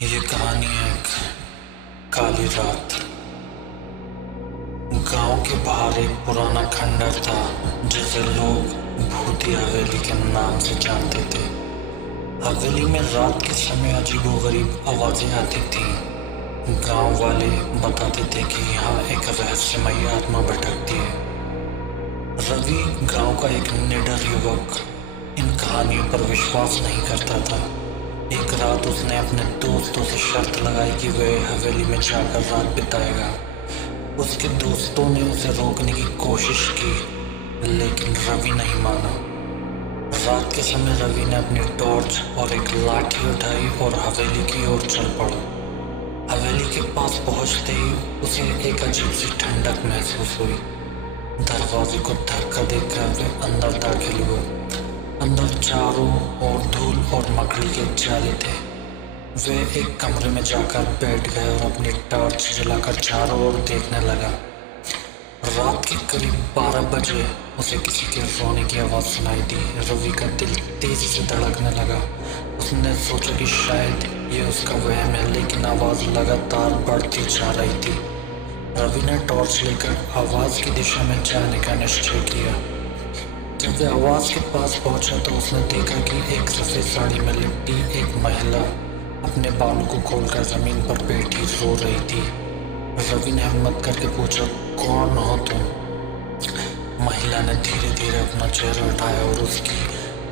ये कहानी है एक काली रात। गांव के बाहर एक पुराना खंडर था जिसे लोग भूतिया हवेली के नाम से जानते थे। हवेली में रात के समय अजीबोगरीब आवाजें आती थी। गांव वाले बताते थे कि यहाँ एक रहस्यमयी आत्मा भटकती है। रवि गांव का एक निडर युवक इन कहानियों पर विश्वास नहीं करता था। एक रात उसने अपने दोस्तों से शर्त लगाई कि वह हवेली में जाकर रात बिताएगा। उसके दोस्तों ने उसे रोकने की कोशिश की, लेकिन रवि नहीं माना। रात के समय रवि ने अपनी टॉर्च और एक लाठी उठाई और हवेली की ओर चल पड़ा। हवेली के पास पहुंचते ही उसे एक अजीब सी ठंडक महसूस हुई। दरवाजे को धक्का देकर वे अंदर दाखिल हुए। अंदर चारों ओर धूल और मकड़ी के जाले थे। वे एक कमरे में जाकर बैठ गए और अपनी टॉर्च जलाकर चारों ओर देखने लगा। रात के करीब 12 बजे उसे किसी के रोने की आवाज़ सुनाई दी। रवि का दिल तेजी से धड़कने लगा। उसने सोचा कि शायद ये उसका वहम है, लेकिन आवाज़ लगातार बढ़ती जा रही थी। रवि ने टॉर्च लेकर आवाज़ की दिशा में जाने का निश्चय किया। जब वह आवाज़ के पास पहुंचा तो उसने देखा कि एक सफ़ेद साड़ी में लिपटी एक महिला अपने बालों को खोलकर ज़मीन पर बैठी रो रही थी। रवि ने हिम्मत करके पूछा, कौन हो तुम? महिला ने धीरे धीरे अपना चेहरा उठाया और उसकी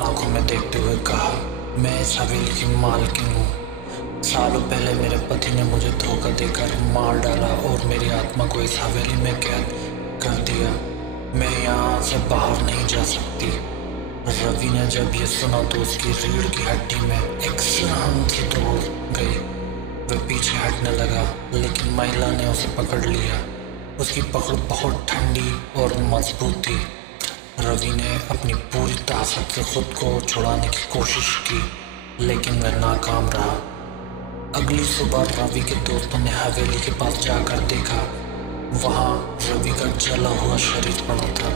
आंखों में देखते हुए कहा, मैं इस हवेली की मालकिन हूँ। सालों पहले मेरे पति ने मुझे धोखा देकर मार डाला और मेरी आत्मा को इस हवेली में कैद कर दिया। मैं यहाँ से बाहर नहीं जा सकती। रवि ने जब ये सुना तो उसकी रीढ़ की हड्डी में एक सिरहन सी दौड़ गई। वह पीछे हटने लगा, लेकिन महिला ने उसे पकड़ लिया। उसकी पकड़ बहुत ठंडी और मजबूत थी। रवि ने अपनी पूरी ताकत से खुद को छुड़ाने की कोशिश की, लेकिन वह नाकाम रहा। अगली सुबह रवि के दोस्तों ने हवेली के पास जाकर देखा। वहाँ रवि का जला हुआ शरीर पड़ा था।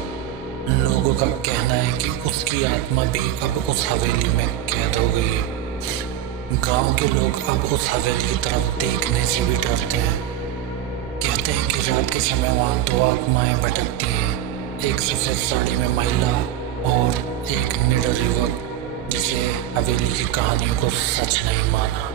लोगों का कहना है कि उसकी आत्मा भी अब उस हवेली में कैद हो गई है। गांव के लोग अब उस हवेली की तरफ देखने से भी डरते हैं। कहते हैं कि रात के समय वहाँ 2 आत्माएं भटकती हैं, एक सफेद साड़ी में महिला और एक निडर युवक जिसे हवेली की कहानियों को सच नहीं माना।